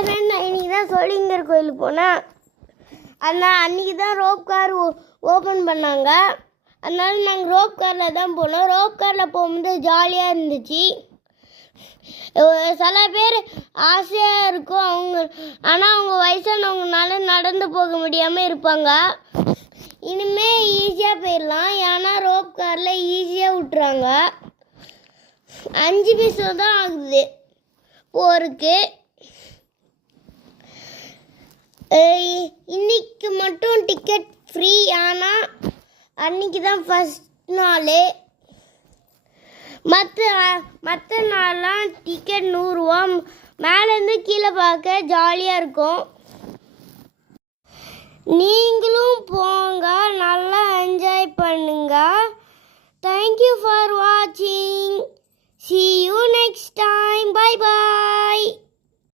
Friend, நான் இன்றைக்கி தான் சோளிங்கர் கோயிலுக்கு போனேன். அன்றைக்கி தான் ரோப் கார் ஓப்பன் பண்ணாங்க. அதனால நாங்கள் ரோப் காரில் தான் போனோம். ரோப் காரில் போகும்போது ஜாலியாக இருந்துச்சு. சில பேர் ஆசையாக இருக்கும் ஆனால் அவங்க வயசானவங்கனால நடந்து போக முடியாமல் இருப்பாங்க. இனிமேல் ஈஸியாக போயிடலாம். ஏன்னா ரோப் காரில் ஈஸியாக விட்டுறாங்க. 5 பைசா தான் ஆகுது போருக்கு. இன்னைக்கு மட்டும் டிக்கெட் ஃப்ரீ. ஆனால் அன்னைக்கு தான் ஃபஸ்ட் நாள். மற்ற நாள்லாம் டிக்கெட் 100 ரூபா. மேலேருந்து கீழே பார்க்க ஜாலியாக இருக்கும். நீங்களும் போங்க, நல்லா என்ஜாய் பண்ணுங்க. தேங்க்யூ ஃபார் வாட்சிங். See you next time. Bye bye.